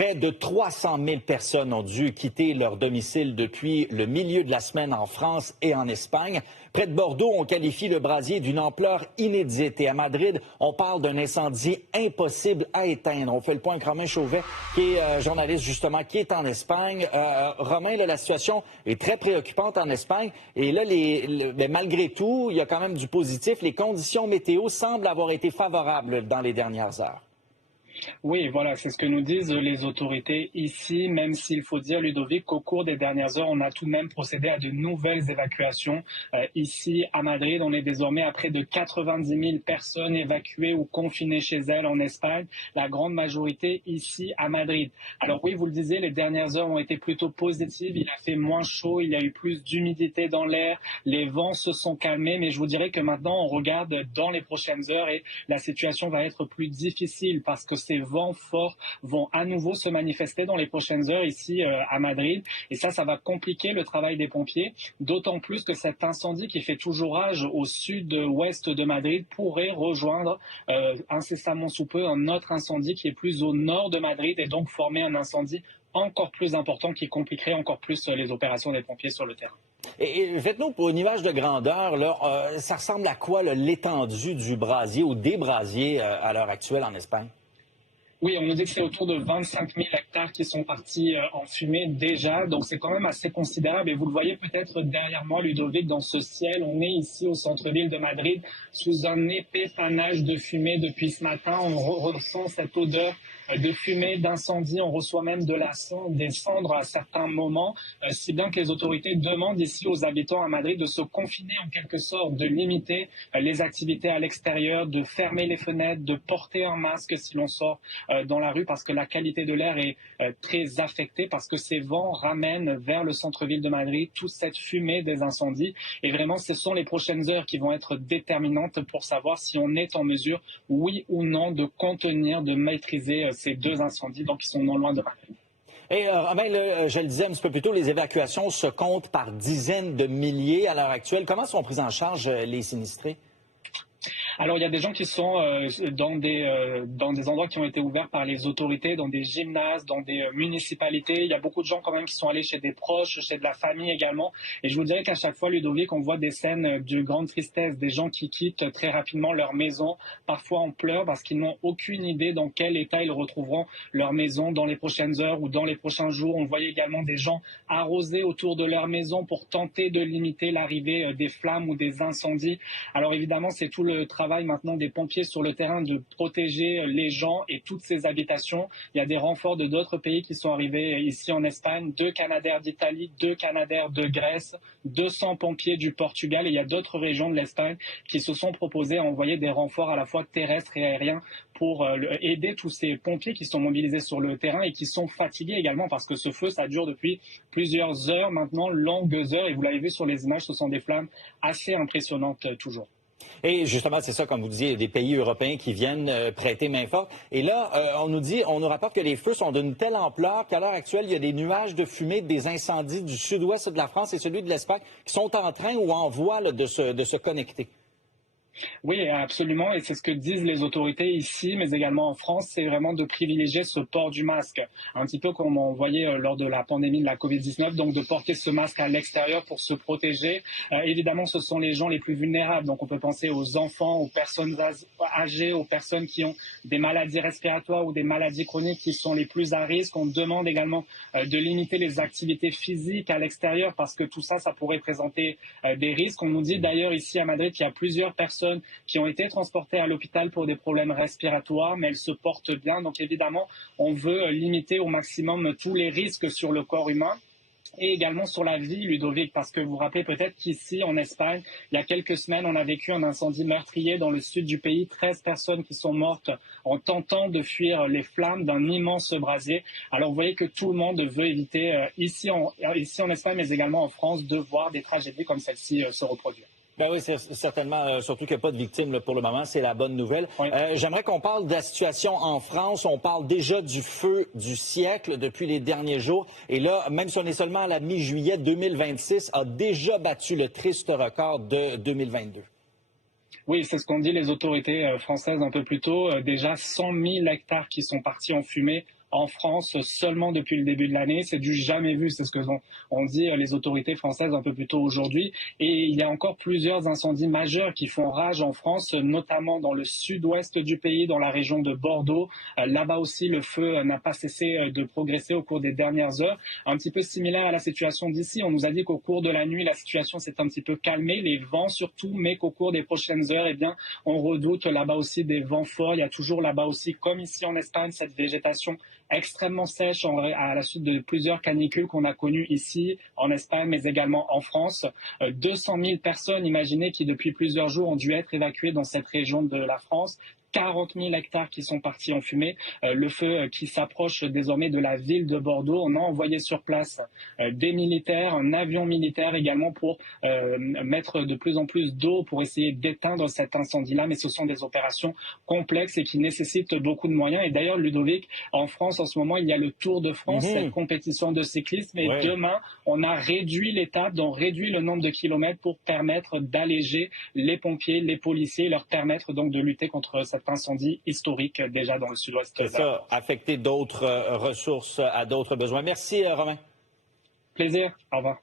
Près de 300 000 personnes ont dû quitter leur domicile depuis le milieu de la semaine en France et en Espagne. Près de Bordeaux, on qualifie le brasier d'une ampleur inédite. Et à Madrid, on parle d'un incendie impossible à éteindre. On fait le point avec Romain Chauvet, qui est journaliste justement, qui est en Espagne. Romain, là, la situation est très préoccupante en Espagne. Et là, malgré tout, il y a quand même du positif. Les conditions météo semblent avoir été favorables dans les dernières heures. Oui, voilà, c'est ce que nous disent les autorités ici, même s'il faut dire, Ludovic, qu'au cours des dernières heures, on a tout de même procédé à de nouvelles évacuations. Ici, à Madrid, on est désormais à près de 90 000 personnes évacuées ou confinées chez elles en Espagne, la grande majorité ici à Madrid. Alors oui, vous le disiez, les dernières heures ont été plutôt positives. Il a fait moins chaud, il y a eu plus d'humidité dans l'air, les vents se sont calmés, mais je vous dirais que maintenant, on regarde dans les prochaines heures et la situation va être plus difficile parce que ces vents forts vont à nouveau se manifester dans les prochaines heures ici à Madrid. Et ça va compliquer le travail des pompiers, d'autant plus que cet incendie qui fait toujours rage au sud-ouest de Madrid pourrait rejoindre incessamment sous peu un autre incendie qui est plus au nord de Madrid et donc former un incendie encore plus important qui compliquerait encore plus les opérations des pompiers sur le terrain. Et faites-nous pour une image de grandeur, là, ça ressemble à quoi l'étendue du brasier ou des brasiers à l'heure actuelle en Espagne? Oui, on nous dit que c'est autour de 25 000 hectares qui sont partis en fumée déjà, donc c'est quand même assez considérable. Et vous le voyez peut-être derrière moi, Ludovic, dans ce ciel. On est ici au centre-ville de Madrid, sous un épais panache de fumée depuis ce matin. On ressent cette odeur de fumée, d'incendie. On reçoit même des cendres à certains moments, si bien que les autorités demandent ici aux habitants à Madrid de se confiner en quelque sorte, de limiter les activités à l'extérieur, de fermer les fenêtres, de porter un masque si l'on sort dans la rue parce que la qualité de l'air est très affectée, parce que ces vents ramènent vers le centre-ville de Madrid toute cette fumée des incendies. Et vraiment, ce sont les prochaines heures qui vont être déterminantes pour savoir si on est en mesure, oui ou non, de contenir, de maîtriser ces deux incendies donc, qui sont non loin de Madrid. Et je le disais un petit peu plus tôt, les évacuations se comptent par dizaines de milliers à l'heure actuelle. Comment sont pris en charge les sinistrés? Alors, il y a des gens qui sont dans des endroits qui ont été ouverts par les autorités, dans des gymnases, dans des municipalités. Il y a beaucoup de gens quand même qui sont allés chez des proches, chez de la famille également. Et je vous dirais qu'à chaque fois, Ludovic, on voit des scènes de grande tristesse, des gens qui quittent très rapidement leur maison, parfois en pleurs parce qu'ils n'ont aucune idée dans quel état ils retrouveront leur maison dans les prochaines heures ou dans les prochains jours. On voyait également des gens arroser autour de leur maison pour tenter de limiter l'arrivée des flammes ou des incendies. Alors évidemment, c'est tout le travail maintenant des pompiers sur le terrain de protéger les gens et toutes ces habitations. Il y a des renforts de d'autres pays qui sont arrivés ici en Espagne, 2 Canadair d'Italie, 2 Canadair de Grèce, 200 pompiers du Portugal et il y a d'autres régions de l'Espagne qui se sont proposés à envoyer des renforts à la fois terrestres et aériens pour aider tous ces pompiers qui sont mobilisés sur le terrain et qui sont fatigués également parce que ce feu, ça dure depuis plusieurs heures maintenant, longues heures et vous l'avez vu sur les images, ce sont des flammes assez impressionnantes toujours. Et justement, c'est ça, comme vous disiez, il y a des pays européens qui viennent prêter main forte. Et là, on nous rapporte que les feux sont d'une telle ampleur qu'à l'heure actuelle, il y a des nuages de fumée des incendies du sud-ouest de la France et celui de l'Espagne qui sont en train ou en voie là, de se connecter. Oui, absolument, et c'est ce que disent les autorités ici, mais également en France, c'est vraiment de privilégier ce port du masque, un petit peu comme on voyait lors de la pandémie de la Covid-19, donc de porter ce masque à l'extérieur pour se protéger. Évidemment, ce sont les gens les plus vulnérables, donc on peut penser aux enfants, aux personnes âgées, aux personnes qui ont des maladies respiratoires ou des maladies chroniques qui sont les plus à risque. On demande également de limiter les activités physiques à l'extérieur parce que tout ça, ça pourrait présenter des risques. On nous dit d'ailleurs ici à Madrid qu'il y a plusieurs personnes qui ont été transportées à l'hôpital pour des problèmes respiratoires, mais elles se portent bien. Donc évidemment, on veut limiter au maximum tous les risques sur le corps humain. Et également sur la vie, Ludovic, parce que vous vous rappelez peut-être qu'ici, en Espagne, il y a quelques semaines, on a vécu un incendie meurtrier dans le sud du pays. 13 personnes qui sont mortes en tentant de fuir les flammes d'un immense brasier. Alors vous voyez que tout le monde veut éviter, ici en Espagne, mais également en France, de voir des tragédies comme celle-ci se reproduire. Ben oui, c'est certainement, surtout qu'il n'y a pas de victimes là, pour le moment, c'est la bonne nouvelle. Oui. J'aimerais qu'on parle de la situation en France. On parle déjà du feu du siècle depuis les derniers jours. Et là, même si on est seulement à la mi-juillet, 2026 a déjà battu le triste record de 2022. Oui, c'est ce qu'ont dit les autorités françaises un peu plus tôt. Déjà 100 000 hectares qui sont partis en fumée en France seulement depuis le début de l'année. C'est du jamais vu, c'est ce que on dit les autorités françaises un peu plus tôt aujourd'hui. Et il y a encore plusieurs incendies majeurs qui font rage en France, notamment dans le sud-ouest du pays, dans la région de Bordeaux. Là-bas aussi, le feu n'a pas cessé de progresser au cours des dernières heures. Un petit peu similaire à la situation d'ici. On nous a dit qu'au cours de la nuit, la situation s'est un petit peu calmée, les vents surtout, mais qu'au cours des prochaines heures, eh bien, on redoute là-bas aussi des vents forts. Il y a toujours là-bas aussi, comme ici en Espagne, cette végétation extrêmement sèche à la suite de plusieurs canicules qu'on a connues ici en Espagne, mais également en France. 200 000 personnes, imaginez, qui depuis plusieurs jours ont dû être évacuées dans cette région de la France. 40 000 hectares qui sont partis en fumée. Le feu qui s'approche désormais de la ville de Bordeaux. On a envoyé sur place des militaires, un avion militaire également pour mettre de plus en plus d'eau pour essayer d'éteindre cet incendie-là. Mais ce sont des opérations complexes et qui nécessitent beaucoup de moyens. Et d'ailleurs, Ludovic, en France, en ce moment, il y a le Tour de France, cette compétition de cyclisme. Et demain, on a réduit l'étape, donc réduit le nombre de kilomètres pour permettre d'alléger les pompiers, les policiers, leur permettre donc de lutter contre cet incendie historique déjà dans le sud-ouest. C'est ça, affecter d'autres ressources à d'autres besoins. Merci, Romain. Plaisir. Au revoir.